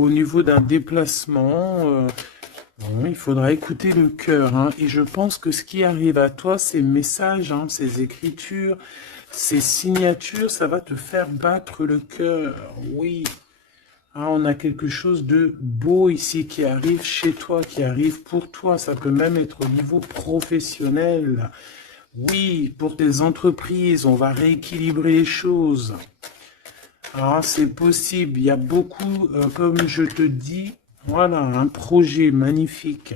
au niveau d'un déplacement, bon, il faudra écouter le cœur, hein. Et je pense que ce qui arrive à toi, ces messages, hein, ces écritures, ces signatures, ça va te faire battre le cœur. Oui. Ah, on a quelque chose de beau ici qui arrive chez toi, qui arrive pour toi. Ça peut même être au niveau professionnel. Oui, pour tes entreprises, on va rééquilibrer les choses. Ah, c'est possible. Il y a beaucoup, comme je te dis, voilà, un projet magnifique.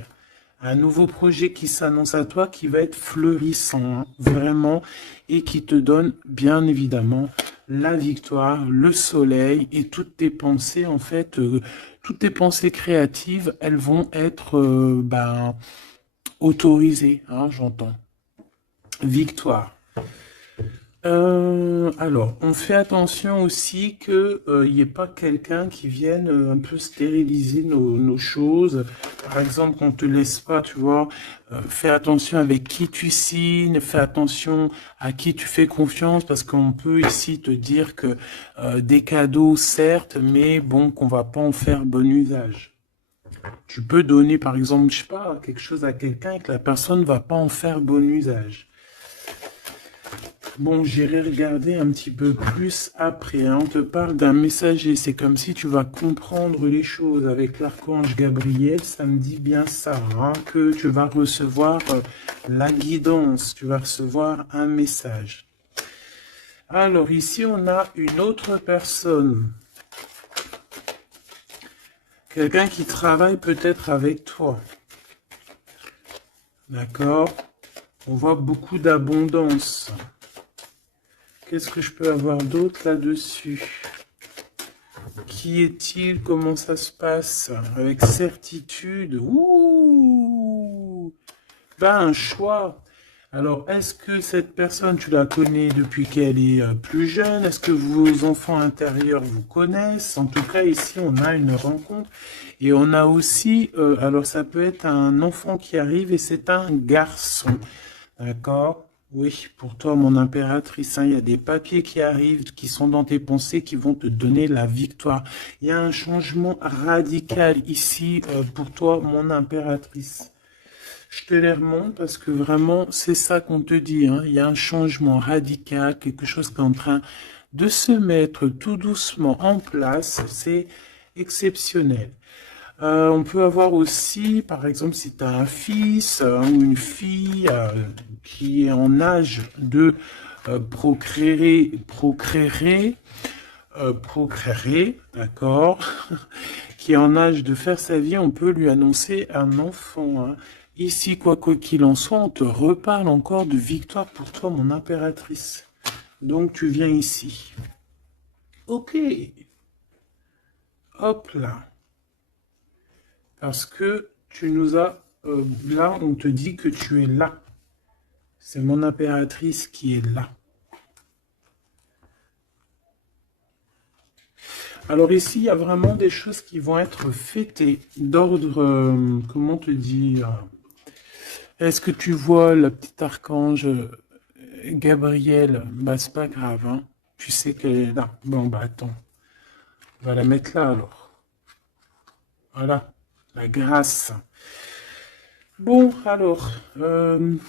Un nouveau projet qui s'annonce à toi, qui va être fleurissant, hein, vraiment, et qui te donne, bien évidemment, la victoire, le soleil, et toutes tes pensées, en fait, toutes tes pensées créatives, elles vont être, ben, autorisées, hein, j'entends. Victoire. Alors, on fait attention aussi que il n'y ait pas quelqu'un qui vienne un peu stériliser nos choses. Par exemple, qu'on te laisse pas, tu vois. Fais attention avec qui tu signes, fais attention à qui tu fais confiance, parce qu'on peut ici te dire que des cadeaux, certes, mais bon, qu'on va pas en faire bon usage. Tu peux donner, par exemple, je sais pas, quelque chose à quelqu'un et que la personne va pas en faire bon usage. Bon, j'irai regarder un petit peu plus après, hein. On te parle d'un messager. C'est comme si tu vas comprendre les choses avec l'archange Gabriel. Ça me dit bien ça, hein, que tu vas recevoir la guidance. Tu vas recevoir un message. Alors ici, on a une autre personne. Quelqu'un qui travaille peut-être avec toi. D'accord? On voit beaucoup d'abondance. Qu'est-ce que je peux avoir d'autre là-dessus? Qui est-il? Comment ça se passe? Avec certitude. Ouh! Ben, un choix. Alors, est-ce que cette personne, tu la connais depuis qu'elle est plus jeune? Est-ce que vos enfants intérieurs vous connaissent? En tout cas, ici, on a une rencontre. Et on a aussi, alors ça peut être un enfant qui arrive et c'est un garçon. D'accord? Oui, pour toi, mon impératrice, hein, il y a des papiers qui arrivent, qui sont dans tes pensées, qui vont te donner la victoire. Il y a un changement radical ici pour toi, mon impératrice. Je te les remonte parce que vraiment, c'est ça qu'on te dit, hein. Il y a un changement radical, quelque chose qui est en train de se mettre tout doucement en place. C'est exceptionnel. On peut avoir aussi, par exemple, si tu as un fils ou une fille qui est en âge de procréer, d'accord, qui est en âge de faire sa vie, on peut lui annoncer un enfant, hein. Ici, quoi qu'il en soit, on te reparle encore de victoire pour toi, mon impératrice. Donc, tu viens ici. Ok. Hop là. Parce que tu nous as... là, on te dit que tu es là. C'est mon impératrice qui est là. Alors ici, il y a vraiment des choses qui vont être fêtées d'ordre, comment te dire? Est-ce que tu vois la petite archange Gabrielle? Bah, c'est pas grave, hein. Tu sais qu'elle est là. Bon, bah attends. On va la mettre là alors. Voilà. La grâce. Bon, alors, je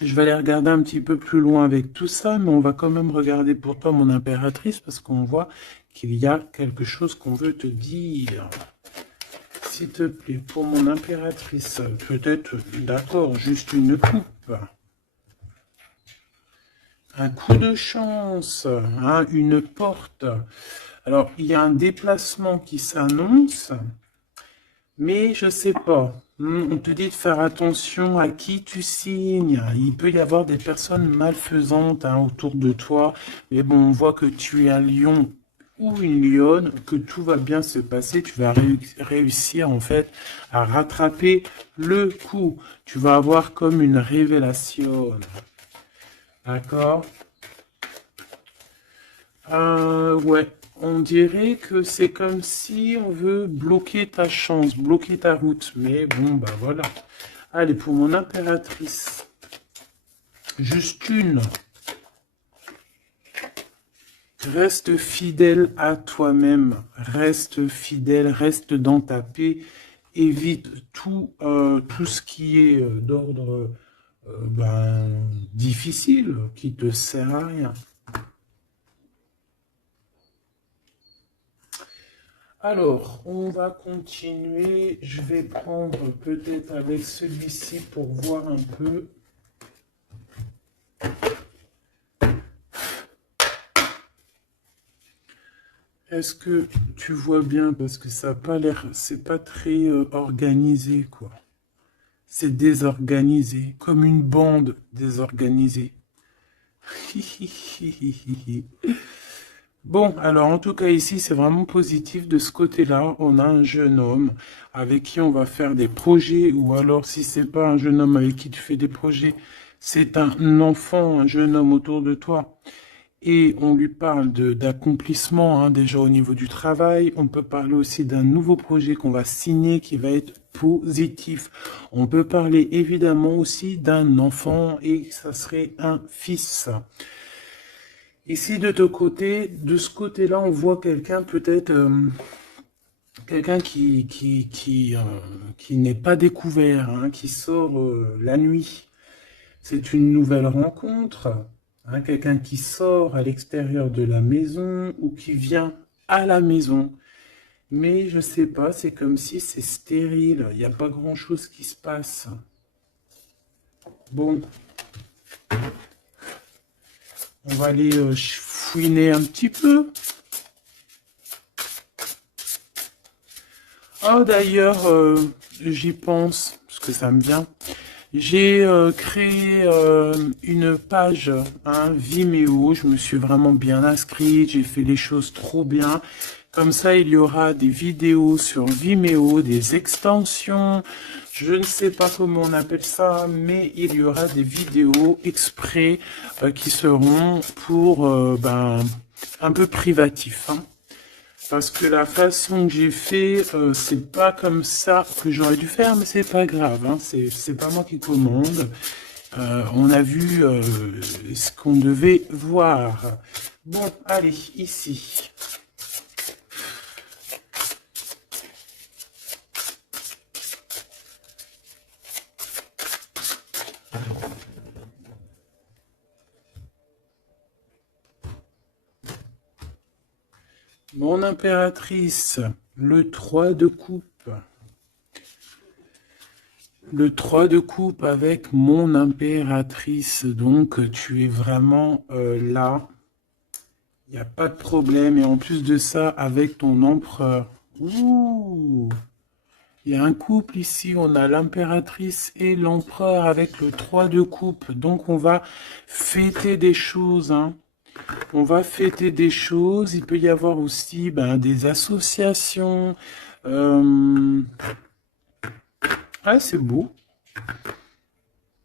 vais aller regarder un petit peu plus loin avec tout ça, mais on va quand même regarder pour toi, mon impératrice, parce qu'on voit qu'il y a quelque chose qu'on veut te dire. S'il te plaît, pour mon impératrice, peut-être, d'accord, juste une coupe. Un coup de chance, hein, une porte. Alors, il y a un déplacement qui s'annonce, mais je sais pas. On te dit de faire attention à qui tu signes. Il peut y avoir des personnes malfaisantes, hein, autour de toi. Mais bon, on voit que tu es un lion ou une lionne, que tout va bien se passer. Tu vas réussir en fait à rattraper le coup. Tu vas avoir comme une révélation. D'accord? Ouais. On dirait que c'est comme si on veut bloquer ta chance, bloquer ta route. Mais bon, bah voilà. Allez, pour mon impératrice. Juste une. Reste fidèle à toi-même, reste fidèle, reste dans ta paix, évite tout ce qui est d'ordre difficile, qui te sert à rien. Alors, on va continuer. Je vais prendre peut-être avec celui-ci pour voir un peu. Est-ce que tu vois bien? Parce que ça n'a pas l'air, c'est pas très organisé, quoi. C'est désorganisé, comme une bande désorganisée. Bon, alors en tout cas ici, c'est vraiment positif. De ce côté-là, on a un jeune homme avec qui on va faire des projets, ou alors si c'est pas un jeune homme avec qui tu fais des projets, c'est un enfant, un jeune homme autour de toi. Et on lui parle d'accomplissement, hein, déjà au niveau du travail. On peut parler aussi d'un nouveau projet qu'on va signer qui va être positif. On peut parler évidemment aussi d'un enfant et ça serait un fils. Ici de ce côté-là, on voit quelqu'un peut-être, quelqu'un qui n'est pas découvert, hein, qui sort la nuit. C'est une nouvelle rencontre, hein, quelqu'un qui sort à l'extérieur de la maison ou qui vient à la maison. Mais je sais pas, c'est comme si c'est stérile, il n'y a pas grand-chose qui se passe. Bon, on va aller fouiner un petit peu. Ah d'ailleurs, j'y pense, parce que ça me vient. J'ai créé une page, hein, Vimeo. Je me suis vraiment bien inscrite. J'ai fait les choses trop bien. Comme ça, il y aura des vidéos sur Vimeo, des extensions. Je ne sais pas comment on appelle ça, mais il y aura des vidéos exprès qui seront pour un peu privatif, hein. Parce que la façon que j'ai fait, c'est pas comme ça que j'aurais dû faire, mais c'est pas grave, hein, c'est pas moi qui commande. On a vu ce qu'on devait voir. Bon, allez, ici. Mon impératrice, le 3 de coupe. Le 3 de coupe avec mon impératrice. Donc, tu es vraiment là. Il n'y a pas de problème. Et en plus de ça, avec ton empereur. Ouh! Il y a un couple ici. On a l'impératrice et l'empereur avec le 3 de coupe. Donc, on va fêter des choses, hein. On va fêter des choses. Il peut y avoir aussi des associations. Ah, c'est beau.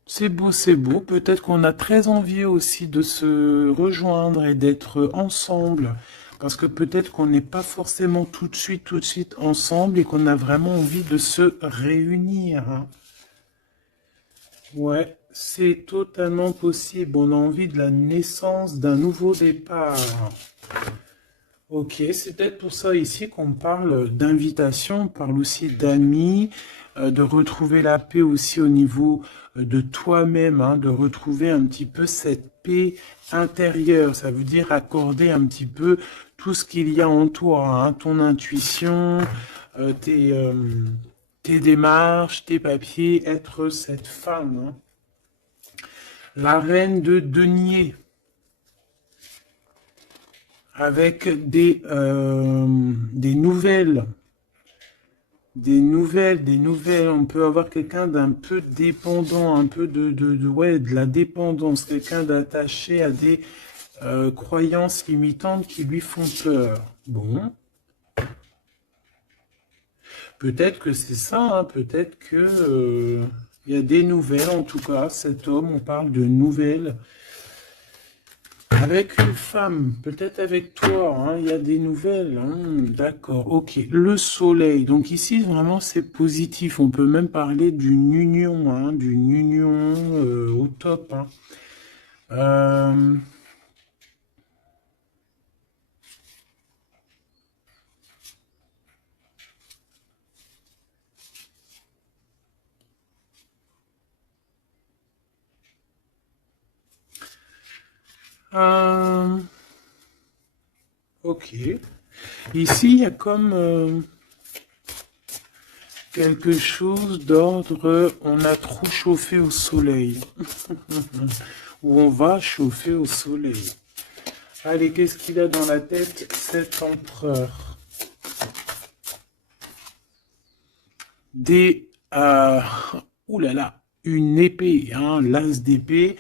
C'est beau, c'est beau. Peut-être qu'on a très envie aussi de se rejoindre et d'être ensemble. Parce que peut-être qu'on n'est pas forcément tout de suite ensemble et qu'on a vraiment envie de se réunir, hein. Ouais, c'est totalement possible. On a envie de la naissance d'un nouveau départ. Ok, c'est peut-être pour ça ici qu'on parle d'invitation, on parle aussi d'amis, de retrouver la paix aussi au niveau de toi-même, hein, de retrouver un petit peu cette paix intérieure. Ça veut dire accorder un petit peu tout ce qu'il y a en toi, hein, ton intuition, tes démarches, tes papiers, être cette femme, hein. La reine de denier. Avec des nouvelles. Des nouvelles. On peut avoir quelqu'un d'un peu dépendant, un peu de la dépendance, quelqu'un d'attaché à des croyances limitantes qui lui font peur. Bon. Peut-être que c'est ça, hein, peut-être que il y a des nouvelles, en tout cas, cet homme, on parle de nouvelles. Avec une femme, peut-être avec toi, hein, il y a des nouvelles, hein, d'accord, ok. Le soleil, donc ici vraiment c'est positif, on peut même parler d'une union, hein, au top, hein. Ok. Ici, il y a comme quelque chose d'ordre, on a trop chauffé au soleil. Ou on va chauffer au soleil. Allez, qu'est-ce qu'il a dans la tête, cet empereur? Des... ouh là là, une épée, hein, l'as d'épée.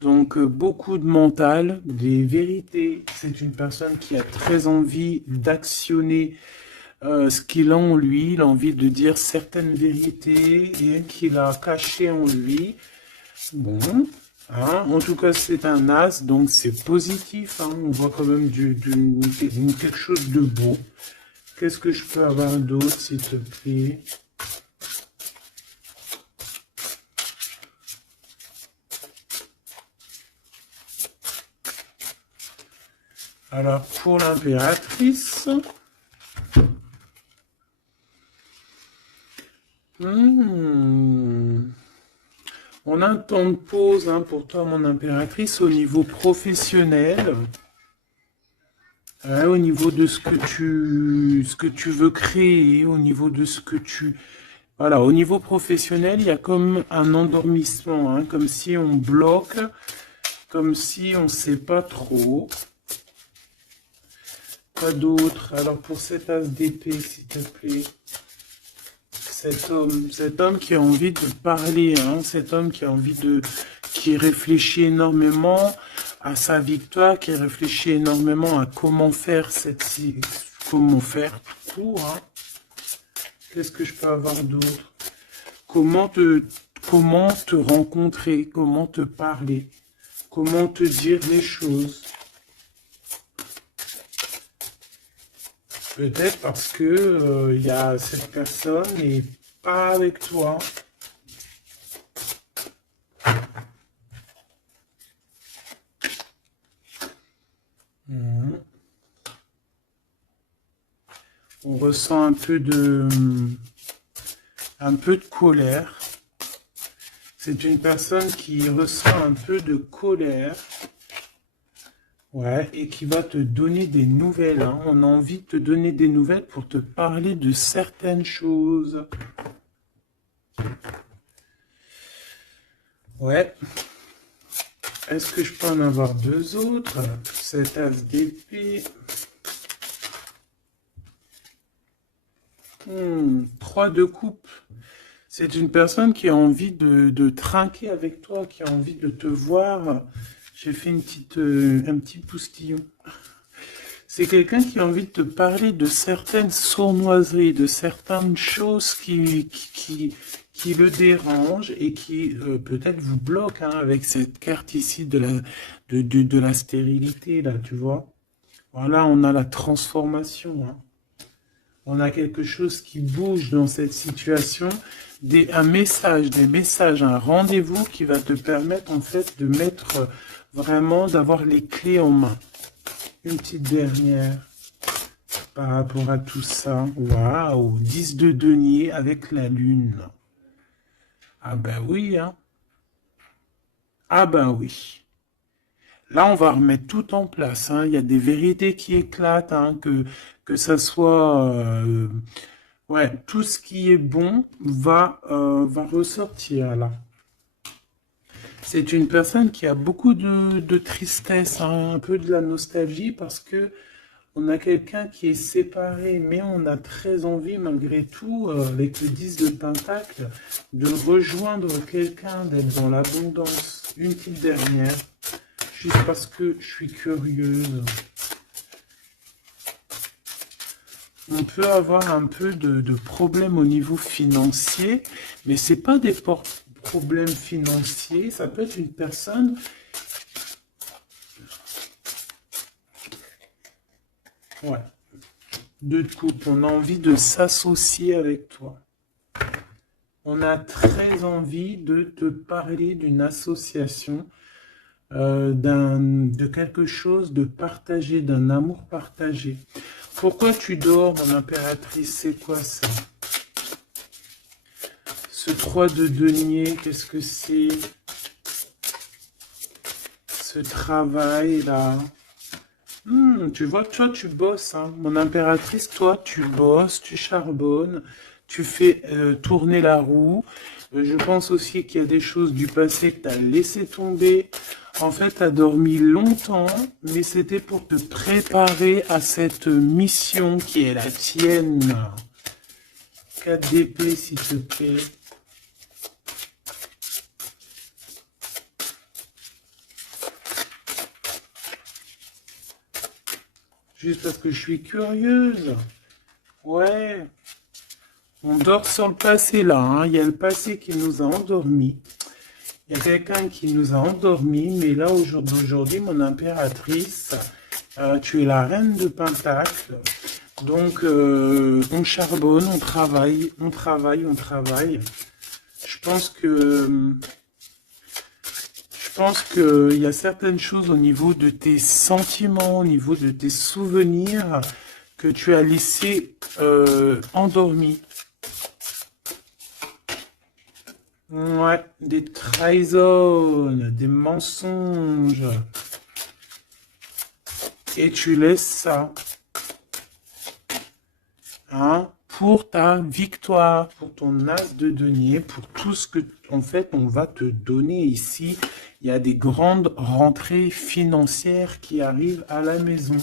Donc, beaucoup de mental, des vérités. C'est une personne qui a très envie d'actionner ce qu'il a en lui. Il a envie de dire certaines vérités et qu'il a cachées en lui. Bon, hein, en tout cas, c'est un as, donc c'est positif. Hein, on voit quand même quelque chose de beau. Qu'est-ce que je peux avoir d'autre, s'il te plaît? Alors, pour l'impératrice... On a un temps de pause hein, pour toi, mon impératrice, au niveau professionnel, hein, au niveau de ce que tu veux créer, au niveau de ce que tu... Voilà, au niveau professionnel, il y a comme un endormissement, hein, comme si on bloque, comme si on ne sait pas trop. Pas d'autre. Alors pour cet as d'épée, s'il te plaît. Cet homme qui a envie de parler, hein, cet homme qui a envie de, qui réfléchit énormément à sa victoire, qui réfléchit énormément à comment faire comment faire tout, hein. Qu'est-ce que je peux avoir d'autre? Comment te rencontrer, comment te parler, comment te dire les choses. Peut-être parce que y a cette personne n'est pas avec toi. On ressent un peu de colère. C'est une personne qui ressent un peu de colère. Ouais, et qui va te donner des nouvelles. Hein. On a envie de te donner des nouvelles pour te parler de certaines choses. Ouais. Est-ce que je peux en avoir deux autres? Cet as d'épée. 3 de coupe. C'est une personne qui a envie de trinquer avec toi, qui a envie de te voir. J'ai fait un petit poustillon. C'est quelqu'un qui a envie de te parler de certaines sournoiseries, de certaines choses qui le dérangent et qui peut-être vous bloquent hein, avec cette carte ici de la stérilité, là, tu vois. Voilà, on a la transformation. Hein. On a quelque chose qui bouge dans cette situation. Des messages, un rendez-vous qui va te permettre en fait de mettre vraiment, d'avoir les clés en main. Une petite dernière par rapport à tout ça. Waouh, 10 de denier avec la lune. Ah ben oui, hein. Ah ben oui. Là, on va remettre tout en place. Hein. Il y a des vérités qui éclatent, hein, que ça soit... ouais, tout ce qui est bon va ressortir là. C'est une personne qui a beaucoup de tristesse, hein, un peu de la nostalgie, parce que on a quelqu'un qui est séparé, mais on a très envie, malgré tout, avec le 10 de Pentacle, de rejoindre quelqu'un, d'être dans l'abondance. Une petite dernière, juste parce que je suis curieuse. On peut avoir un peu de problèmes au niveau financier, mais c'est pas des problèmes financiers, ça peut être une personne... Ouais. Deux de coupe, on a envie de s'associer avec toi. On a très envie de te parler d'une association, de quelque chose de partagé, d'un amour partagé. Pourquoi tu dors, mon impératrice? C'est quoi ça? Ce 3 de denier, qu'est-ce que c'est? ce travail-là. Tu vois, toi, tu bosses, hein. Mon impératrice, toi, tu bosses, tu charbonnes, tu fais tourner la roue. Je pense aussi qu'il y a des choses du passé que tu as laissé tomber. En fait, tu as dormi longtemps, mais c'était pour te préparer à cette mission qui est la tienne. 4 d'épée, s'il te plaît. Juste parce que je suis curieuse. Ouais. On dort sur le passé là, hein. Il y a le passé qui nous a endormis. Il y a quelqu'un qui nous a endormis, mais là aujourd'hui, mon impératrice, tu es la reine de Pentacle. Donc on charbonne, on travaille, on travaille, on travaille. Je pense que il y a certaines choses au niveau de tes sentiments, au niveau de tes souvenirs que tu as laissé endormis. Ouais, des trahisons, des mensonges. Et tu laisses ça, hein, pour ta victoire, pour ton as de denier, pour tout ce que, en fait, on va te donner ici. Il y a des grandes rentrées financières qui arrivent à la maison.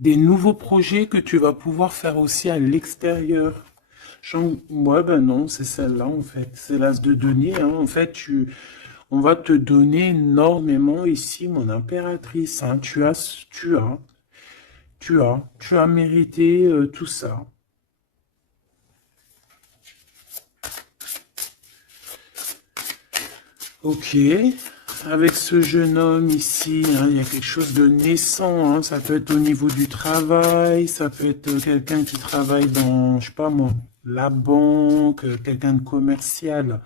Des nouveaux projets que tu vas pouvoir faire aussi à l'extérieur. Ouais, ben non, c'est celle-là, en fait. C'est l'as de denier, hein. En fait, on va te donner énormément ici, mon impératrice, hein. Tu as mérité tout ça. Ok. Avec ce jeune homme ici, hein, il y a quelque chose de naissant, hein. Ça peut être au niveau du travail, ça peut être quelqu'un qui travaille dans, je sais pas moi, la banque, quelqu'un de commercial.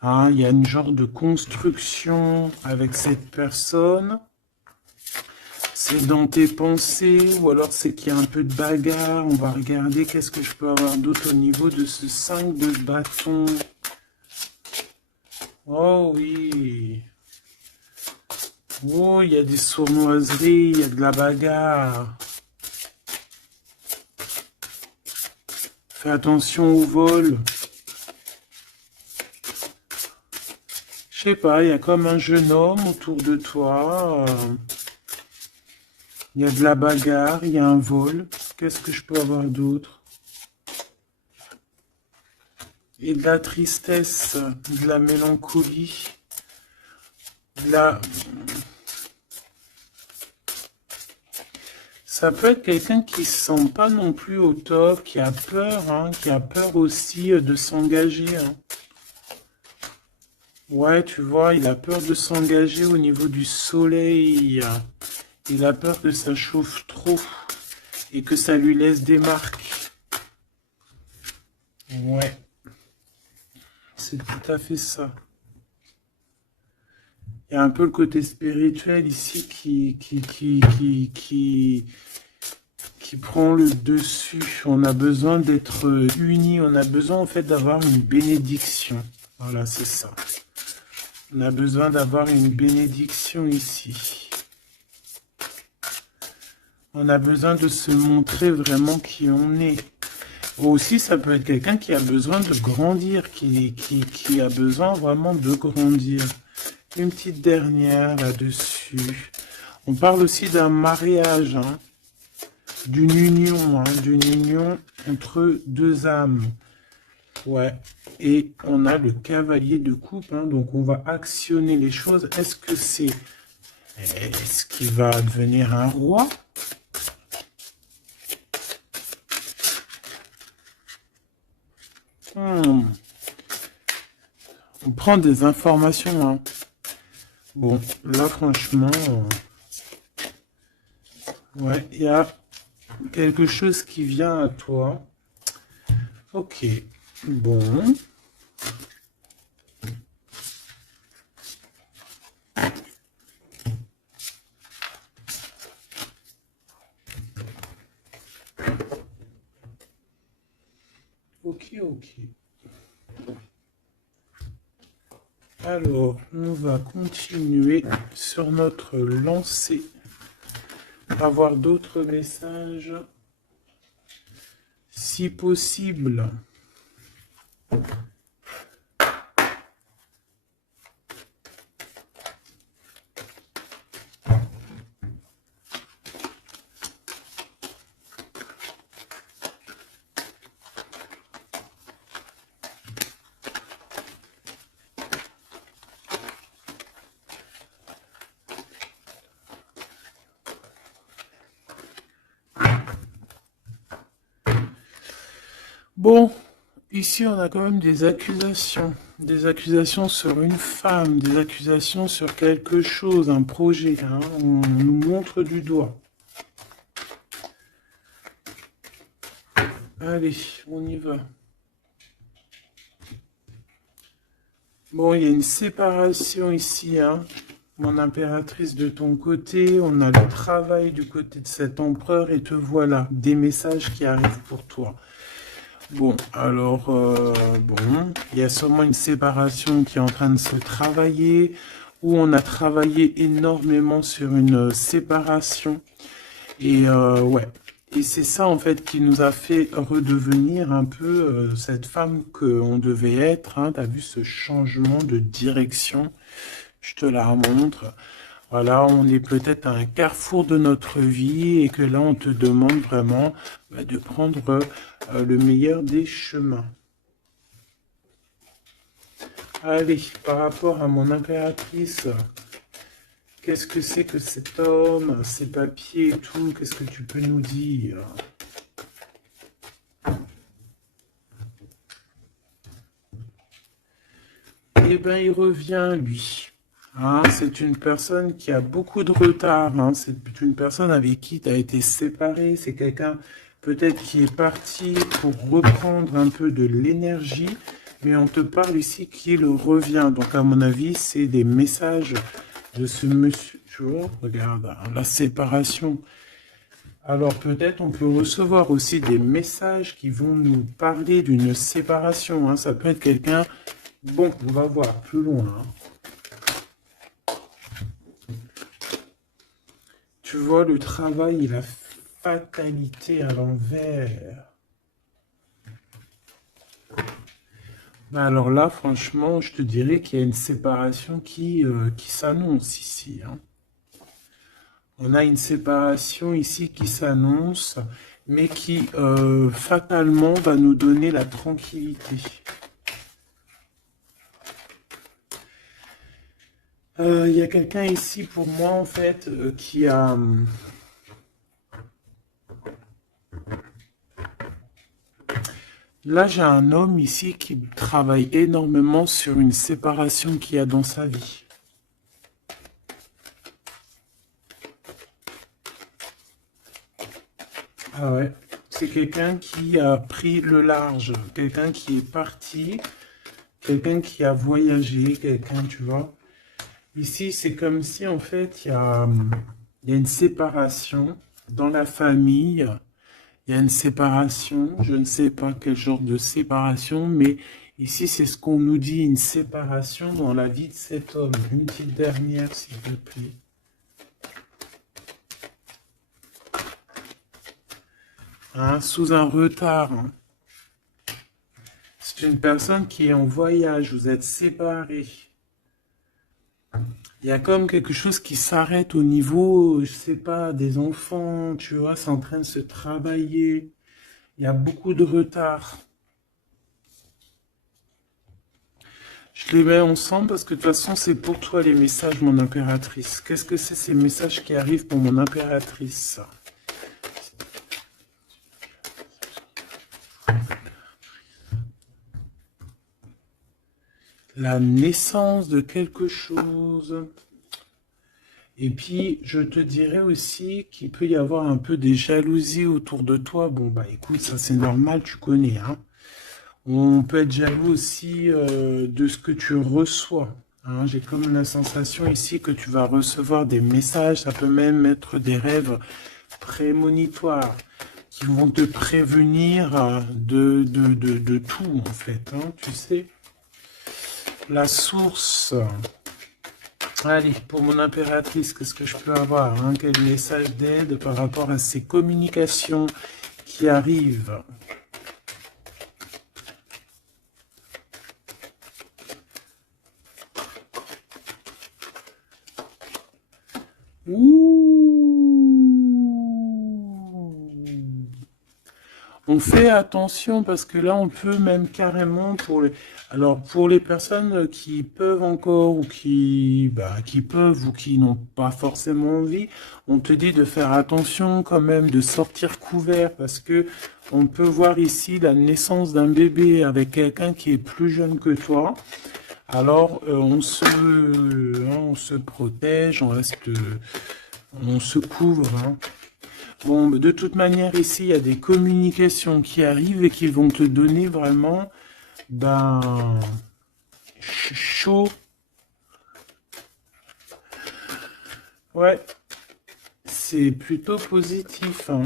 Hein, il y a une genre de construction avec cette personne. C'est dans tes pensées, ou alors c'est qu'il y a un peu de bagarre. On va regarder qu'est-ce que je peux avoir d'autre au niveau de ce 5 de bâton. Oh oui. Oh, il y a des sournoiseries, il y a de la bagarre. Fais attention au vol. Je sais pas, il y a comme un jeune homme autour de toi. Il y a de la bagarre, il y a un vol. Qu'est-ce que je peux avoir d'autre? Et de la tristesse, de la mélancolie, de la... Ça peut être quelqu'un qui se sent pas non plus au top, qui a peur, hein, qui a peur aussi de s'engager, hein. Ouais, tu vois, il a peur de s'engager au niveau du soleil. Il a peur que ça chauffe trop et que ça lui laisse des marques. Ouais, c'est tout à fait ça. Il y a un peu le côté spirituel ici qui prend le dessus. On a besoin d'être unis. On a besoin en fait d'avoir une bénédiction. Voilà, c'est ça. On a besoin d'avoir une bénédiction ici. On a besoin de se montrer vraiment qui on est. Aussi, ça peut être quelqu'un qui a besoin de grandir, qui a besoin vraiment de grandir. Une petite dernière là-dessus. On parle aussi d'un mariage, hein, d'une union entre deux âmes. Ouais. Et on a le cavalier de coupe, hein, donc on va actionner les choses. Est-ce qu'il va devenir un roi? On prend des informations, hein. Bon, là, franchement, ouais, il y a quelque chose qui vient à toi. Ok, bon. Ok, ok. Alors, on va continuer sur notre lancée. Avoir d'autres messages, si possible. Bon, ici on a quand même des accusations sur une femme, des accusations sur quelque chose, un projet, hein, on nous montre du doigt. Allez, on y va. Bon, il y a une séparation ici, hein, mon impératrice de ton côté, on a le travail du côté de cet empereur et te voilà, des messages qui arrivent pour toi. Bon, alors, bon, il y a sûrement une séparation qui est en train de se travailler, où on a travaillé énormément sur une séparation. Et ouais, et c'est ça en fait qui nous a fait redevenir un peu cette femme qu'on devait être. Hein. Tu as vu ce changement de direction, je te la remontre. Voilà, on est peut-être à un carrefour de notre vie et que là, on te demande vraiment de prendre le meilleur des chemins. Allez, par rapport à mon impératrice, qu'est-ce que c'est que cet homme, ses papiers et tout, qu'est-ce que tu peux nous dire? Eh bien, il revient, lui. Hein, c'est une personne qui a beaucoup de retard. Hein, c'est une personne avec qui tu as été séparé. C'est quelqu'un peut-être qui est parti pour reprendre un peu de l'énergie. Mais on te parle ici qu'il revient. Donc, à mon avis, c'est des messages de ce monsieur. Tu vois, regarde, hein, la séparation. Alors, peut-être on peut recevoir aussi des messages qui vont nous parler d'une séparation. Hein. Ça peut être quelqu'un... Bon, on va voir plus loin. Hein. Tu vois, le travail et la fatalité à l'envers. Alors là, franchement, je te dirais qu'il y a une séparation qui s'annonce ici. Hein. On a une séparation ici qui s'annonce, mais qui fatalement va nous donner la tranquillité. Il y a quelqu'un ici pour moi en fait qui a... Là j'ai un homme ici qui travaille énormément sur une séparation qu'il y a dans sa vie. Ah ouais, c'est quelqu'un qui a pris le large, quelqu'un qui est parti, quelqu'un qui a voyagé, quelqu'un, tu vois. Ici, c'est comme si, en fait, il y a une séparation dans la famille. Il y a une séparation. Je ne sais pas quel genre de séparation, mais ici, c'est ce qu'on nous dit, une séparation dans la vie de cet homme. Une petite dernière, s'il vous plaît. Hein, sous un retard. Hein. C'est une personne qui est en voyage. Vous êtes séparés. Il y a comme quelque chose qui s'arrête au niveau, je sais pas, des enfants, tu vois, c'est en train de se travailler. Il y a beaucoup de retard. Je les mets ensemble parce que de toute façon, c'est pour toi les messages, mon impératrice. Qu'est-ce que c'est ces messages qui arrivent pour mon impératrice? La naissance de quelque chose. Et puis, je te dirais aussi qu'il peut y avoir un peu des jalousies autour de toi. Bon, bah écoute, ça c'est normal, tu connais. Hein. On peut être jaloux aussi de ce que tu reçois. Hein. J'ai comme la sensation ici que tu vas recevoir des messages. Ça peut même être des rêves prémonitoires qui vont te prévenir de tout, en fait. Hein, tu sais. La source. Allez, pour mon impératrice, qu'est-ce que je peux avoir, hein? Quel message d'aide par rapport à ces communications qui arrivent? On fait attention parce que là, on peut même carrément alors pour les personnes qui peuvent encore ou qui peuvent ou qui n'ont pas forcément envie, on te dit de faire attention quand même, de sortir couvert parce que on peut voir ici la naissance d'un bébé avec quelqu'un qui est plus jeune que toi. Alors, on se protège, on se couvre, hein. Bon, de toute manière, ici, il y a des communications qui arrivent et qui vont te donner vraiment, chaud. Ouais, c'est plutôt positif, hein.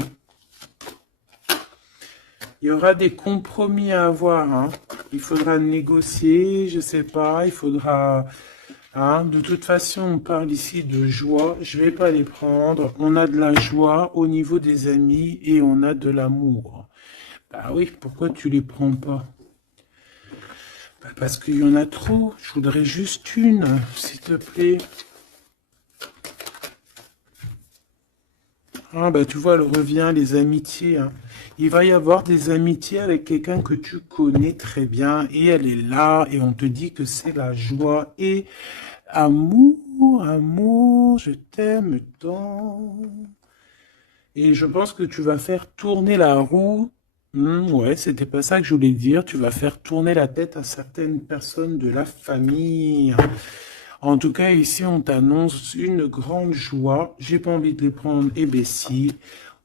Il y aura des compromis à avoir, hein. Il faudra négocier, je sais pas, il faudra... Hein, de toute façon, on parle ici de joie. Je vais pas les prendre. On a de la joie au niveau des amis et on a de l'amour. Bah oui, pourquoi tu les prends pas? Bah parce qu'il y en a trop. Je voudrais juste une, s'il te plaît. Ah bah tu vois, elle revient, les amitiés, hein. Il va y avoir des amitiés avec quelqu'un que tu connais très bien et elle est là et on te dit que c'est la joie et amour, amour, je t'aime tant. Et je pense que tu vas faire tourner la roue. Ouais, c'était pas ça que je voulais dire. Tu vas faire tourner la tête à certaines personnes de la famille. En tout cas, ici, on t'annonce une grande joie. J'ai pas envie de les prendre, eh ben si.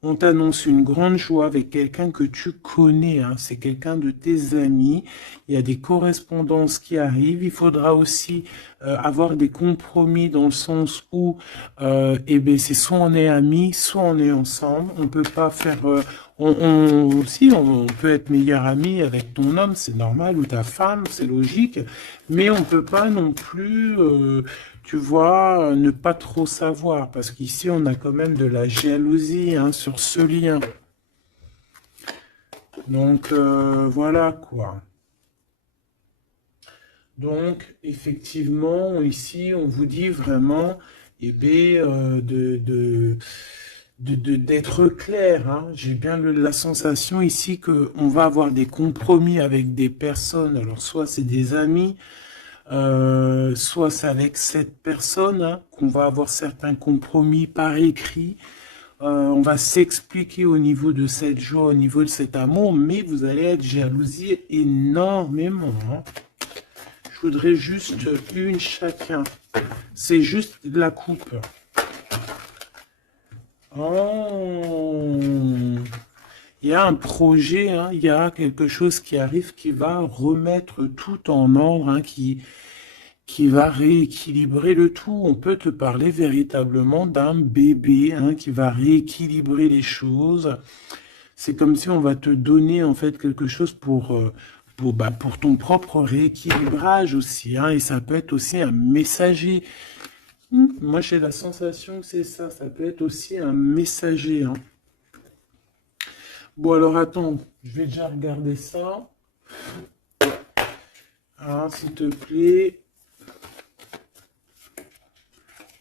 On t'annonce une grande joie avec quelqu'un que tu connais, hein. C'est quelqu'un de tes amis. Il y a des correspondances qui arrivent. Il faudra aussi avoir des compromis dans le sens où, eh ben, c'est soit on est amis, soit on est ensemble. On peut pas faire, on peut être meilleur ami avec ton homme, c'est normal, ou ta femme, c'est logique. Mais on peut pas non plus, tu vois, ne pas trop savoir, parce qu'ici, on a quand même de la jalousie, hein, sur ce lien. Donc, voilà, quoi. Donc, effectivement, ici, on vous dit vraiment, eh bien, d'être clair, hein. J'ai bien la sensation ici qu'on va avoir des compromis avec des personnes. Alors, soit c'est des amis, soit c'est avec cette personne, hein, qu'on va avoir certains compromis par écrit. On va s'expliquer au niveau de cette joie, au niveau de cet amour, mais vous allez être jalousie énormément, hein. Je voudrais juste une chacun. C'est juste de la coupe. Oh, il y a un projet, hein, il y a quelque chose qui arrive qui va remettre tout en ordre, hein, qui va rééquilibrer le tout. On peut te parler véritablement d'un bébé, hein, qui va rééquilibrer les choses. C'est comme si on va te donner en fait quelque chose pour ton propre rééquilibrage aussi, hein, et ça peut être aussi un messager. Moi, j'ai la sensation que c'est ça. Ça peut être aussi un messager, hein. Bon, alors attends, je vais déjà regarder ça. Hein, s'il te plaît.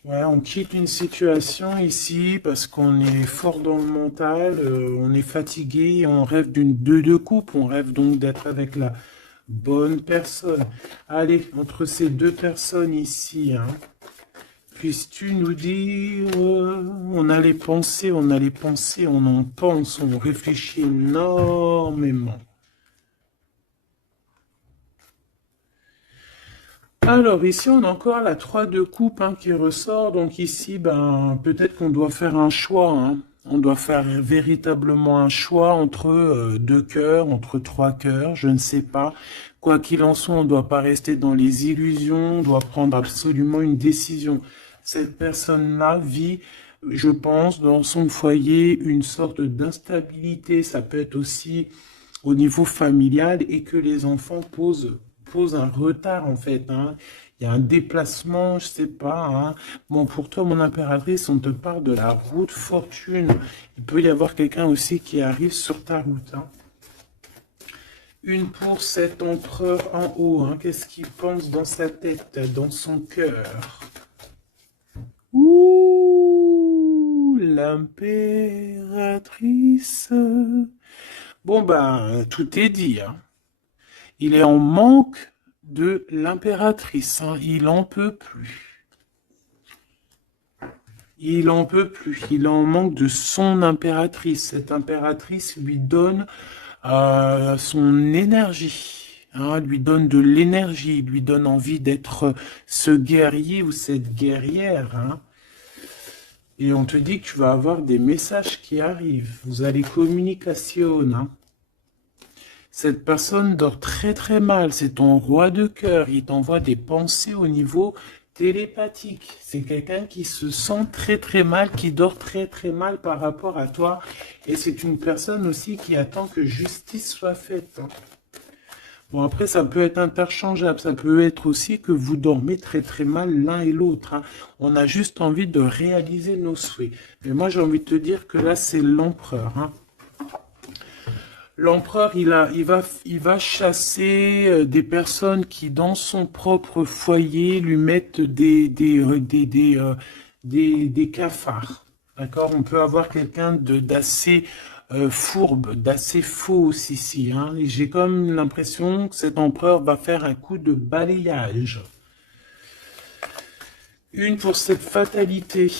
Ouais, on quitte une situation ici parce qu'on est fort dans le mental, on est fatigué, on rêve d'une deux coupe, on rêve donc d'être avec la bonne personne. Allez, entre ces deux personnes ici, hein, puisses-tu nous dire, on a les pensées, on a les pensées, on en pense, on réfléchit énormément. Alors ici, on a encore la 3 de coupe, hein, qui ressort. Donc ici, peut-être qu'on doit faire un choix, hein. On doit faire véritablement un choix entre deux cœurs, entre trois cœurs, je ne sais pas. Quoi qu'il en soit, on ne doit pas rester dans les illusions, on doit prendre absolument une décision. Cette personne-là vit, je pense, dans son foyer, une sorte d'instabilité. Ça peut être aussi au niveau familial et que les enfants posent pose un retard en fait, hein. Il y a un déplacement, je sais pas, hein. Bon, pour toi, mon impératrice, on te parle de la route fortune. Il peut y avoir quelqu'un aussi qui arrive sur ta route, hein. Une pour cet empereur en haut, hein. Qu'est-ce qu'il pense dans sa tête, dans son cœur? Ouh, l'impératrice. Bon, ben, tout est dit, hein. Il est en manque de l'impératrice, hein. Il en peut plus. Il en peut plus. Il en manque de son impératrice. Cette impératrice lui donne son énergie, hein, lui donne de l'énergie, lui donne envie d'être ce guerrier ou cette guerrière, hein. Et on te dit que tu vas avoir des messages qui arrivent. Vous allez communication, hein. Cette personne dort très très mal. C'est ton roi de cœur. Il t'envoie des pensées au niveau télépathique. C'est quelqu'un qui se sent très très mal, qui dort très très mal par rapport à toi. Et c'est une personne aussi qui attend que justice soit faite, hein. Bon, après, ça peut être interchangeable. Ça peut être aussi que vous dormez très très mal l'un et l'autre, hein. On a juste envie de réaliser nos souhaits. Mais moi, j'ai envie de te dire que là, c'est l'empereur, hein. L'empereur, il va chasser des personnes qui, dans son propre foyer, lui mettent des cafards. D'accord? On peut avoir quelqu'un d'assez fourbe, d'assez faux ici, hein. Et j'ai comme l'impression que cet empereur va faire un coup de balayage. Une pour cette fatalité.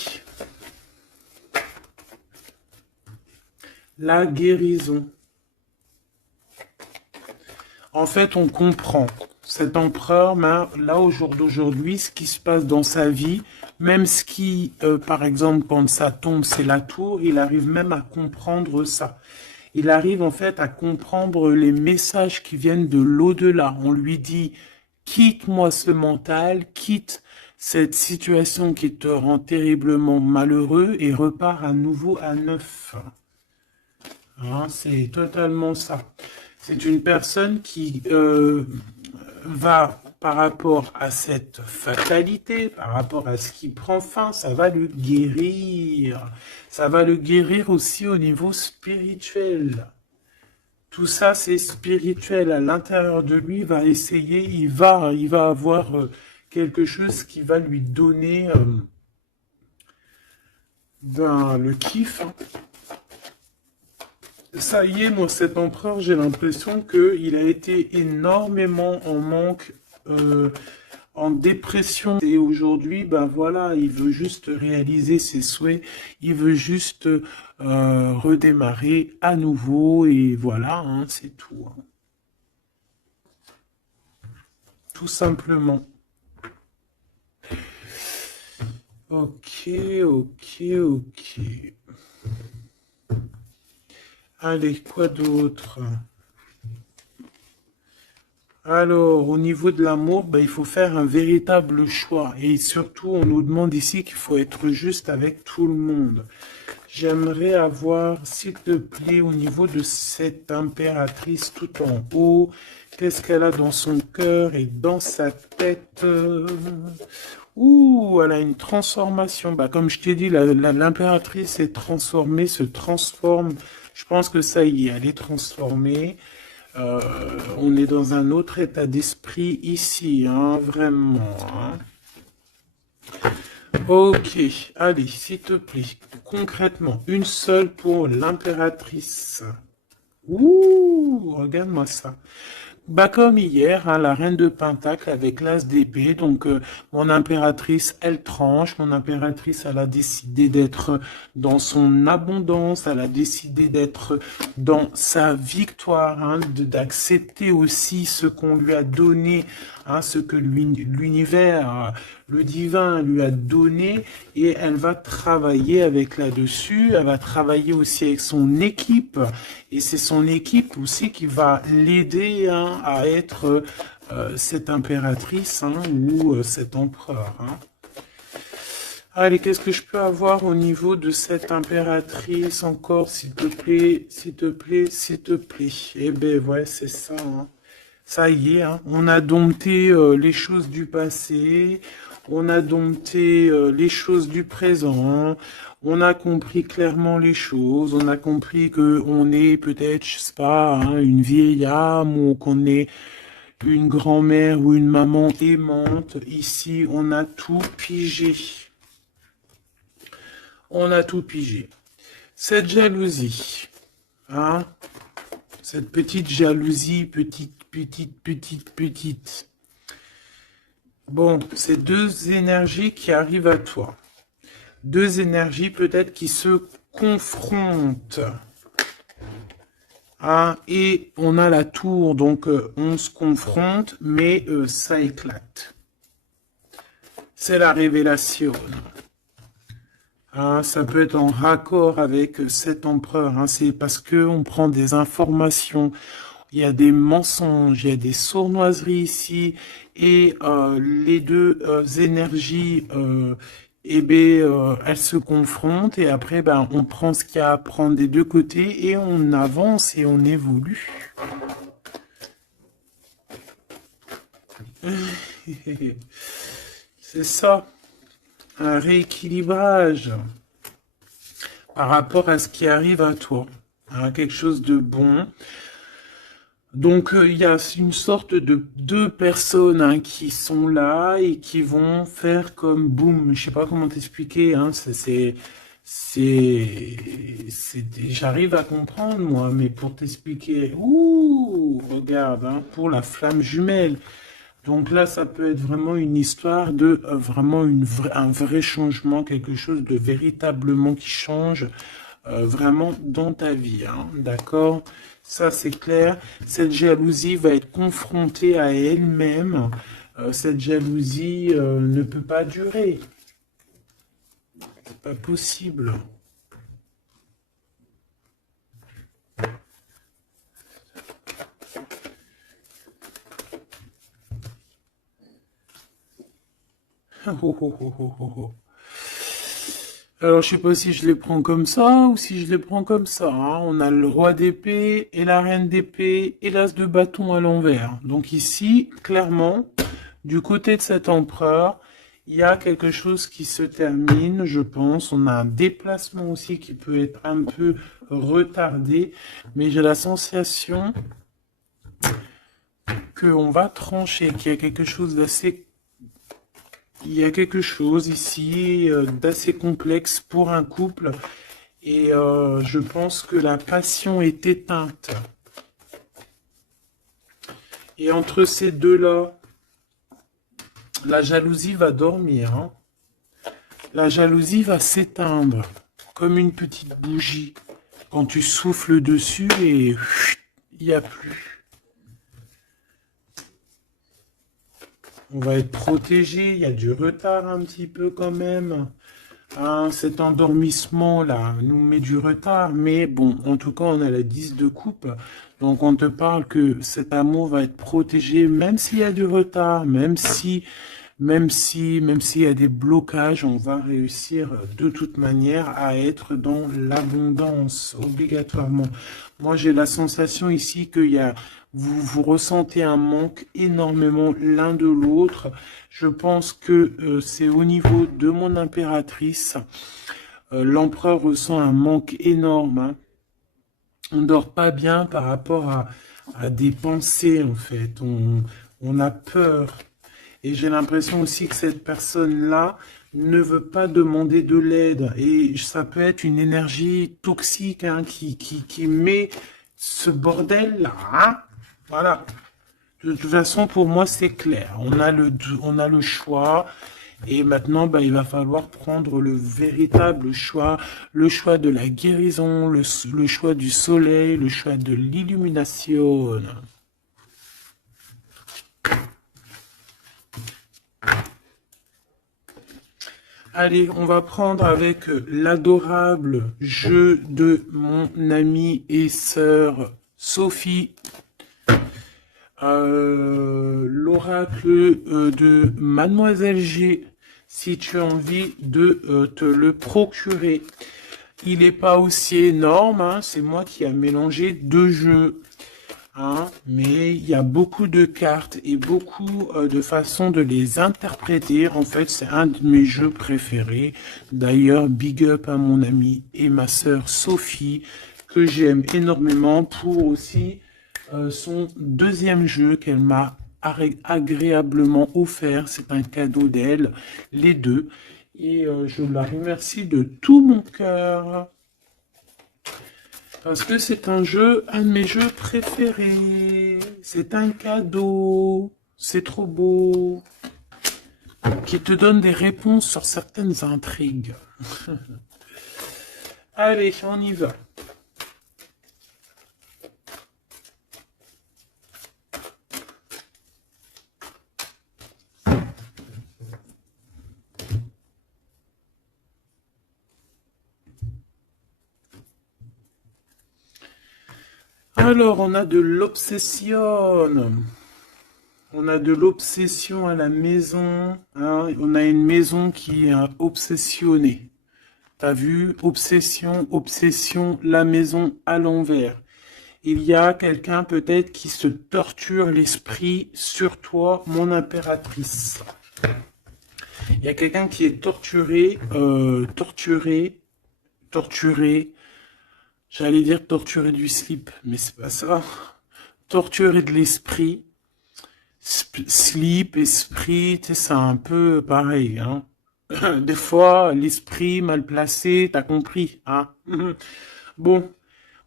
La guérison. En fait, on comprend. Cet empereur, là, au jour d'aujourd'hui, ce qui se passe dans sa vie, même ce qui, par exemple, quand ça tombe, c'est la tour, il arrive même à comprendre ça. Il arrive, en fait, à comprendre les messages qui viennent de l'au-delà. On lui dit, quitte-moi ce mental, quitte cette situation qui te rend terriblement malheureux et repars à nouveau à neuf. Hein, c'est totalement ça. C'est une personne qui va, par rapport à cette fatalité, par rapport à ce qui prend fin, ça va le guérir. Ça va le guérir aussi au niveau spirituel. Tout ça, c'est spirituel. À l'intérieur de lui, il va essayer, il va avoir quelque chose qui va lui donner le kiff, hein. Ça y est, moi, cet empereur, j'ai l'impression qu'il a été énormément en manque, en dépression. Et aujourd'hui, ben voilà, il veut juste réaliser ses souhaits. Il veut juste redémarrer à nouveau. Et voilà, hein, c'est tout, hein. Tout simplement. Ok, ok, ok. Allez, quoi d'autre? Alors, au niveau de l'amour, ben, il faut faire un véritable choix. Et surtout, on nous demande ici qu'il faut être juste avec tout le monde. J'aimerais avoir, s'il te plaît, au niveau de cette impératrice tout en haut, qu'est-ce qu'elle a dans son cœur et dans sa tête? Ouh, elle a une transformation. Bah, comme je t'ai dit, l'impératrice est transformée, se transforme. Je pense que ça y est, elle est transformée. On est dans un autre état d'esprit ici, hein, vraiment, hein. Ok, allez, s'il te plaît, concrètement, une seule pour l'impératrice. Ouh, regarde-moi ça. Bah comme hier, hein, la reine de Pentacle avec l'as d'épée. Donc mon impératrice, elle tranche. Mon impératrice, elle a décidé d'être dans son abondance. Elle a décidé d'être dans sa victoire, hein, d'accepter aussi ce qu'on lui a donné, hein, ce que l'univers, le divin lui a donné. Et elle va travailler avec là-dessus. Elle va travailler aussi avec son équipe. Et c'est son équipe aussi qui va l'aider, hein, à être cette impératrice, hein, ou cet empereur, hein. Allez, qu'est-ce que je peux avoir au niveau de cette impératrice encore, s'il te plaît, s'il te plaît, s'il te plaît. Eh ben ouais, c'est ça, hein. Ça y est, hein, on a dompté les choses du passé, on a dompté les choses du présent, on a compris clairement les choses, on a compris que on est peut-être, je sais pas, hein, une vieille âme ou qu'on est une grand-mère ou une maman aimante. Ici, on a tout pigé. On a tout pigé. Cette jalousie, hein, cette petite jalousie, petite. Bon, c'est deux énergies qui arrivent à toi. Deux énergies peut-être qui se confrontent. Ah, et on a la tour, donc on se confronte, mais ça éclate. C'est la révélation. Ah, ça peut être en raccord avec cet empereur. Hein, c'est parce que on prend des informations. Il y a des mensonges, il y a des sournoiseries ici, et les deux énergies, elles se confrontent, et après, ben, on prend ce qu'il y a à prendre des deux côtés, et on avance et on évolue. C'est ça, un rééquilibrage par rapport à ce qui arrive à toi, hein, quelque chose de bon. Donc il y a une sorte de deux personnes, hein, qui sont là et qui vont faire comme boum. Je sais pas comment t'expliquer. Hein, j'arrive à comprendre moi, mais pour t'expliquer, ouh, regarde, hein, pour la flamme jumelle. Donc là, ça peut être vraiment une histoire de vraiment un vrai changement, quelque chose de véritablement qui change vraiment dans ta vie, hein, d'accord? Ça, c'est clair. Cette jalousie va être confrontée à elle-même. Cette jalousie ne peut pas durer. C'est pas possible. Oh, oh, oh, oh, oh, oh. Alors, je sais pas si je les prends comme ça ou si je les prends comme ça, hein. On a le roi d'épée et la reine d'épée et l'as de bâton à l'envers. Donc ici, clairement, du côté de cet empereur, il y a quelque chose qui se termine, je pense. On a un déplacement aussi qui peut être un peu retardé, mais j'ai la sensation qu'on va trancher, qu'il y a quelque chose d'assez... Il y a quelque chose ici d'assez complexe pour un couple, et je pense que la passion est éteinte. Et entre ces deux-là, la jalousie va dormir, hein. La jalousie va s'éteindre comme une petite bougie quand tu souffles dessus et il n'y a plus. On va être protégé, il y a du retard un petit peu quand même. Hein, cet endormissement-là nous met du retard, mais bon, en tout cas, on a la 10 de coupe. Donc, on te parle que cet amour va être protégé, même s'il y a du retard, même s'il y a des blocages, on va réussir de toute manière à être dans l'abondance, obligatoirement. Moi, j'ai la sensation ici qu'il y a, vous ressentez un manque énormément l'un de l'autre. Je pense que c'est au niveau de mon impératrice. L'empereur ressent un manque énorme, hein. On dort pas bien par rapport à des pensées, en fait. On a peur. Et j'ai l'impression aussi que cette personne-là ne veut pas demander de l'aide. Et ça peut être une énergie toxique, hein, qui met ce bordel-là, hein. Voilà. De toute façon, pour moi, c'est clair. On a le choix. Et maintenant, bah, il va falloir prendre le véritable choix. Le choix de la guérison, le choix du soleil, le choix de l'illumination. Allez, on va prendre avec l'adorable jeu de mon amie et sœur Sophie. L'oracle de Mademoiselle G, si tu as envie de te le procurer. Il n'est pas aussi énorme, hein, c'est moi qui a mélangé deux jeux. hein, mais il y a beaucoup de cartes et beaucoup de façons de les interpréter. En fait, c'est un de mes jeux préférés. D'ailleurs, big up à mon amie et ma sœur Sophie, que j'aime énormément pour aussi son deuxième jeu qu'elle m'a agréablement offert. C'est un cadeau d'elle, les deux. Et je la remercie de tout mon cœur. Parce que c'est un jeu, un de mes jeux préférés. C'est un cadeau. C'est trop beau. Qui te donne des réponses sur certaines intrigues. Allez, on y va. Alors, on a de l'obsession. On a de l'obsession à la maison. Hein. On a une maison qui est obsessionnée. T'as vu? Obsession, obsession, la maison à l'envers. Il y a quelqu'un peut-être qui se torture l'esprit sur toi, mon impératrice. Il y a quelqu'un qui est torturé, torturé. J'allais dire torturé du slip, mais c'est pas ça. Torturé de l'esprit. Slip, esprit, tu sais, c'est un peu pareil, hein. Des fois, l'esprit mal placé, t'as compris, hein. Bon,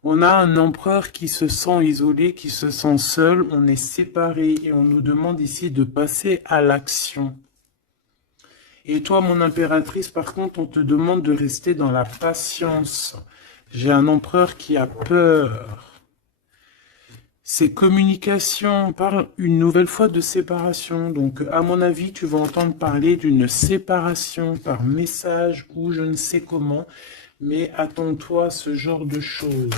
on a un empereur qui se sent isolé, qui se sent seul, on est séparés et on nous demande ici de passer à l'action. Et toi, mon impératrice, par contre, on te demande de rester dans la patience. J'ai un empereur qui a peur. C'est communication, on parle une nouvelle fois de séparation. Donc, à mon avis, tu vas entendre parler d'une séparation par message ou je ne sais comment. Mais attends-toi à ce genre de choses.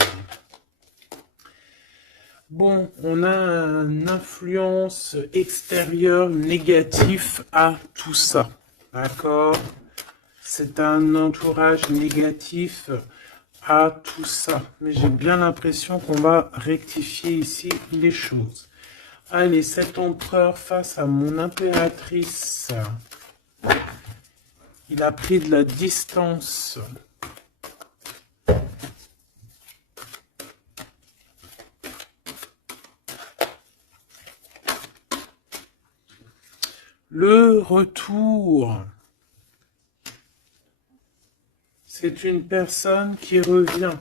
Bon, on a une influence extérieure négative à tout ça. D'accord? C'est un entourage négatif à tout ça. Mais j'ai bien l'impression qu'on va rectifier ici les choses. Allez, cet empereur face à mon impératrice. Il a pris de la distance. Le retour. C'est une personne qui revient.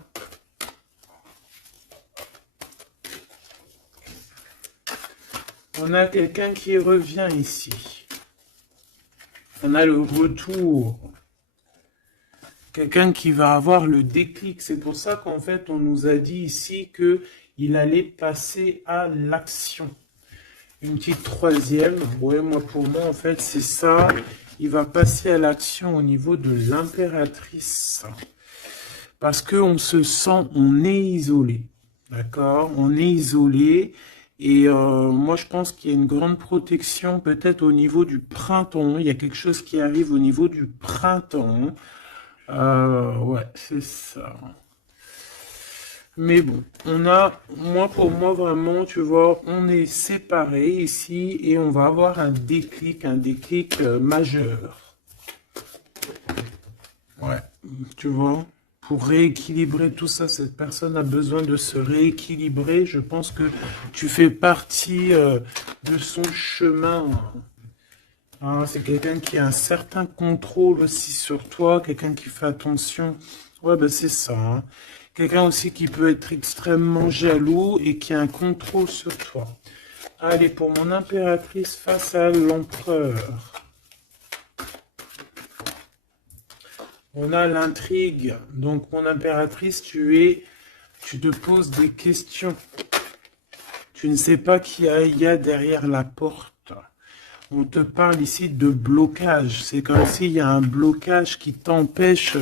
On a quelqu'un qui revient ici. On a le retour. Quelqu'un qui va avoir le déclic. C'est pour ça qu'en fait, on nous a dit ici qu'il allait passer à l'action. Une petite troisième. Ouais, moi, pour moi, en fait, c'est ça. Il va passer à l'action au niveau de l'impératrice. Parce qu'on se sent, on est isolé. D'accord? On est isolé. Et moi, je pense qu'il y a une grande protection peut-être au niveau du printemps. Il y a quelque chose qui arrive au niveau du printemps. Ouais, c'est ça. Mais bon, on a, moi pour moi vraiment, tu vois, on est séparés ici et on va avoir un déclic majeur. Ouais, tu vois, pour rééquilibrer tout ça, cette personne a besoin de se rééquilibrer. Je pense que tu fais partie de son chemin. Hein, c'est quelqu'un qui a un certain contrôle aussi sur toi, quelqu'un qui fait attention. Ouais, ben c'est ça. Hein. Quelqu'un aussi qui peut être extrêmement jaloux et qui a un contrôle sur toi. Allez, pour mon impératrice face à l'empereur. On a l'intrigue. Donc, mon impératrice, tu te poses des questions. Tu ne sais pas qui il y a derrière la porte. On te parle ici de blocage. C'est comme s'il y a un blocage qui t'empêche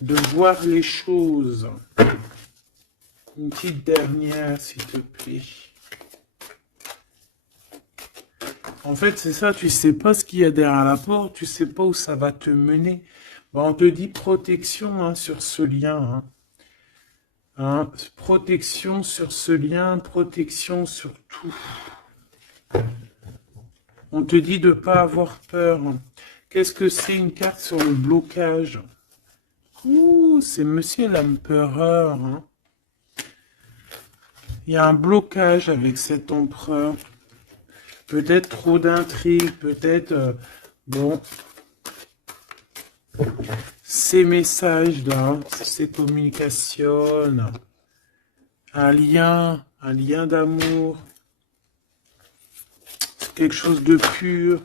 de voir les choses. Une petite dernière, s'il te plaît. En fait, c'est ça, tu sais pas ce qu'il y a derrière la porte, tu sais pas où ça va te mener. Bon, on te dit protection hein, sur ce lien. Hein. Hein, protection sur ce lien, protection sur tout. On te dit de ne pas avoir peur. Qu'est-ce que c'est une carte sur le blocage? Ouh, c'est Monsieur l'Empereur. Hein. Il y a un blocage avec cet empereur. Peut-être trop d'intrigues, peut-être... bon, ces messages-là, ces communications, un lien d'amour, quelque chose de pur.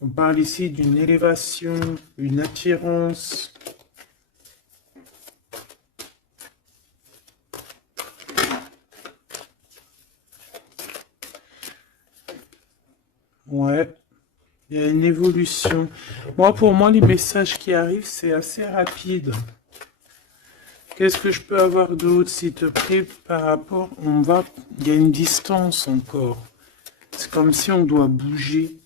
On parle ici d'une élévation, une attirance. Ouais, il y a une évolution. Moi, pour moi, les messages qui arrivent, c'est assez rapide. Qu'est-ce que je peux avoir d'autre, s'il te plaît, par rapport... Il y a une distance encore. C'est comme si on doit bouger.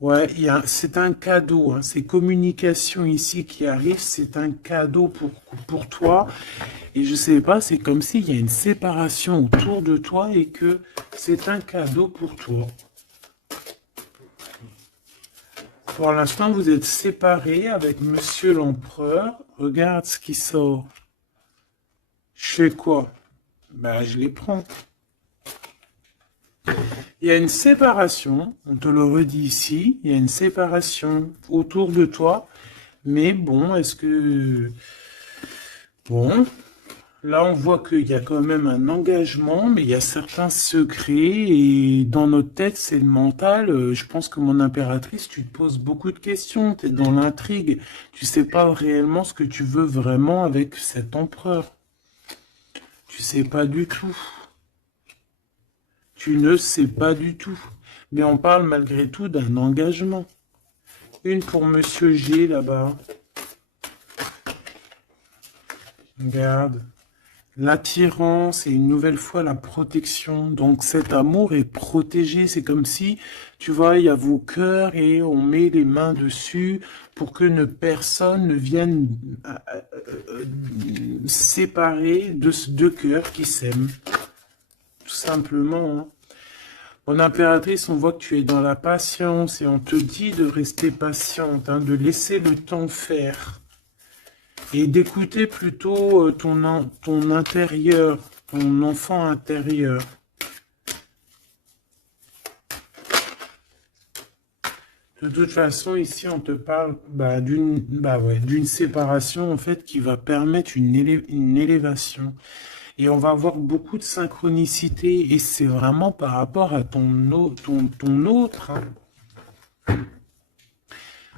Ouais, c'est un cadeau. Hein. Ces communications ici qui arrivent, c'est un cadeau pour toi. Et je sais pas, c'est comme s'il y a une séparation autour de toi et que c'est un cadeau pour toi. Pour l'instant, vous êtes séparés avec Monsieur l'Empereur. Regarde ce qui sort. Je fais quoi? Ben, je les prends. Il y a une séparation, on te le redit ici, il y a une séparation autour de toi. Mais bon, est-ce que... Bon, là on voit qu'il y a quand même un engagement, mais il y a certains secrets. Et dans notre tête, c'est le mental. Je pense que mon impératrice, tu te poses beaucoup de questions. Tu es dans l'intrigue. Tu sais pas réellement ce que tu veux vraiment avec cet empereur. Tu sais pas du tout. Tu ne sais pas du tout. Mais on parle malgré tout d'un engagement. Une pour Monsieur G là-bas. Regarde. L'attirance et une nouvelle fois la protection. Donc cet amour est protégé. C'est comme si, tu vois, il y a vos cœurs et on met les mains dessus pour que personne ne vienne séparer de ces deux cœurs qui s'aiment. Tout simplement. Hein. Mon impératrice, on voit que tu es dans la patience et on te dit de rester patiente, hein, de laisser le temps faire. Et d'écouter plutôt ton intérieur, ton enfant intérieur. De toute façon, ici, on te parle d'une séparation, en fait, qui va permettre une élévation. Et on va avoir beaucoup de synchronicité. Et c'est vraiment par rapport à ton autre. Hein.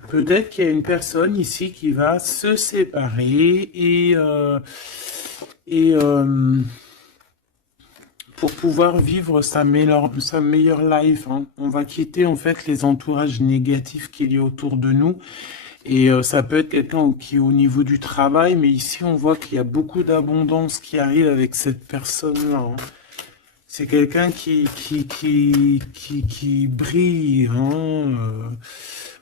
Peut-être qu'il y a une personne ici qui va se séparer et pour pouvoir vivre sa meilleure life. Hein. On va quitter en fait les entourages négatifs qu'il y a autour de nous. Et ça peut être quelqu'un qui est au niveau du travail, mais ici on voit qu'il y a beaucoup d'abondance qui arrive avec cette personne-là. Hein. C'est quelqu'un qui brille. Hein.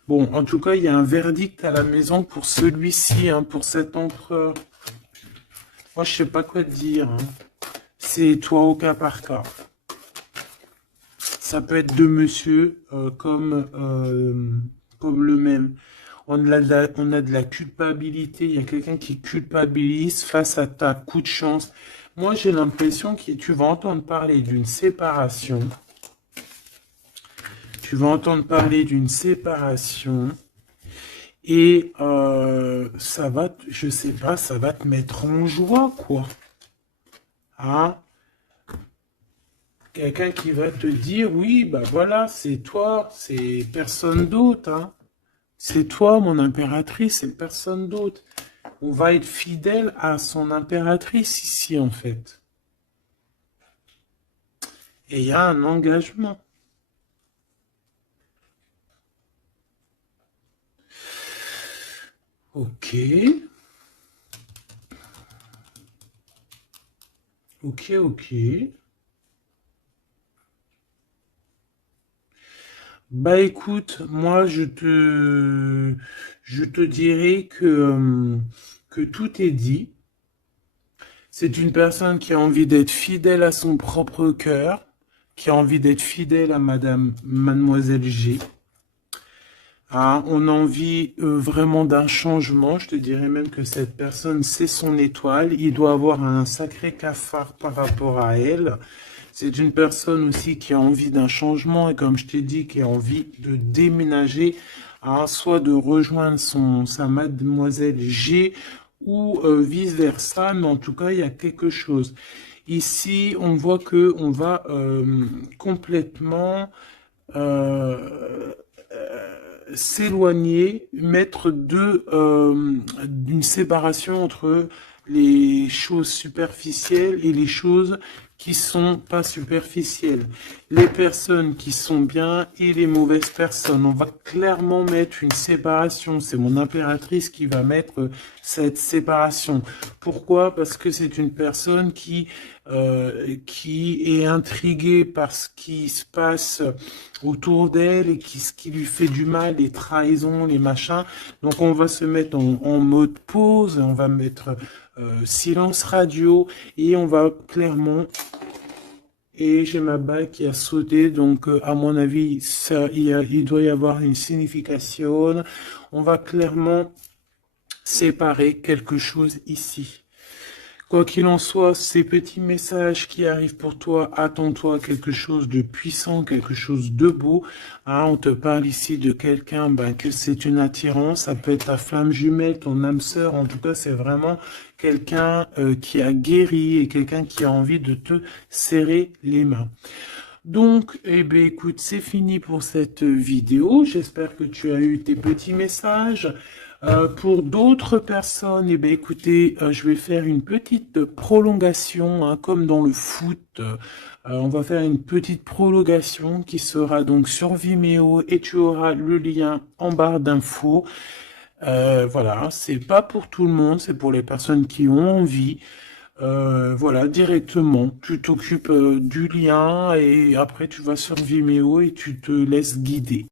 Bon, en tout cas, il y a un verdict à la maison pour celui-ci, hein, pour cet empereur. Moi, je sais pas quoi te dire. Hein. C'est toi au cas par cas. Ça peut être deux monsieur comme le même. On a de la culpabilité. Il y a quelqu'un qui culpabilise face à ta coup de chance. Moi, j'ai l'impression que tu vas entendre parler d'une séparation. Tu vas entendre parler d'une séparation. Et ça va, je sais pas, ça va te mettre en joie, quoi. Hein? Quelqu'un qui va te dire, oui, bah voilà, c'est toi, c'est personne d'autre. Hein? C'est toi, mon impératrice, c'est personne d'autre. On va être fidèle à son impératrice ici, en fait. Et il y a un engagement. Ok. Ok. Bah écoute, moi je te dirais que tout est dit. C'est une personne qui a envie d'être fidèle à son propre cœur, qui a envie d'être fidèle à Mademoiselle G. Ah, on a envie vraiment d'un changement. Je te dirais même que cette personne, c'est son étoile. Il doit avoir un sacré cafard par rapport à elle. C'est une personne aussi qui a envie d'un changement et comme je t'ai dit, qui a envie de déménager, hein, soit de rejoindre sa Mademoiselle G ou vice-versa. Mais en tout cas, il y a quelque chose. Ici, on voit que on va complètement s'éloigner, mettre d'une séparation entre les choses superficielles et les choses qui sont pas superficielles. Les personnes qui sont bien et les mauvaises personnes. On va clairement mettre une séparation. C'est mon impératrice qui va mettre cette séparation. Pourquoi? Parce que c'est une personne qui est intriguée par ce qui se passe autour d'elle et ce qui lui fait du mal, les trahisons, les machins. Donc on va se mettre en mode pause, on va mettre silence radio et on va clairement... Et j'ai ma bague qui a sauté, donc à mon avis, il doit y avoir une signification. On va clairement séparer quelque chose ici. Quoi qu'il en soit, ces petits messages qui arrivent pour toi, attends-toi à quelque chose de puissant, quelque chose de beau. Hein, on te parle ici de quelqu'un, que c'est une attirance, ça peut être ta flamme jumelle, ton âme sœur, en tout cas c'est vraiment quelqu'un qui a guéri et quelqu'un qui a envie de te serrer les mains. Donc, eh bien, écoute, c'est fini pour cette vidéo. J'espère que tu as eu tes petits messages. Pour d'autres personnes, eh bien, écoutez, je vais faire une petite prolongation, hein, comme dans le foot. On va faire une petite prolongation qui sera donc sur Vimeo et tu auras le lien en barre d'infos. Voilà, c'est pas pour tout le monde, c'est pour les personnes qui ont envie. Voilà, directement, tu t'occupes du lien et après tu vas sur Vimeo et tu te laisses guider.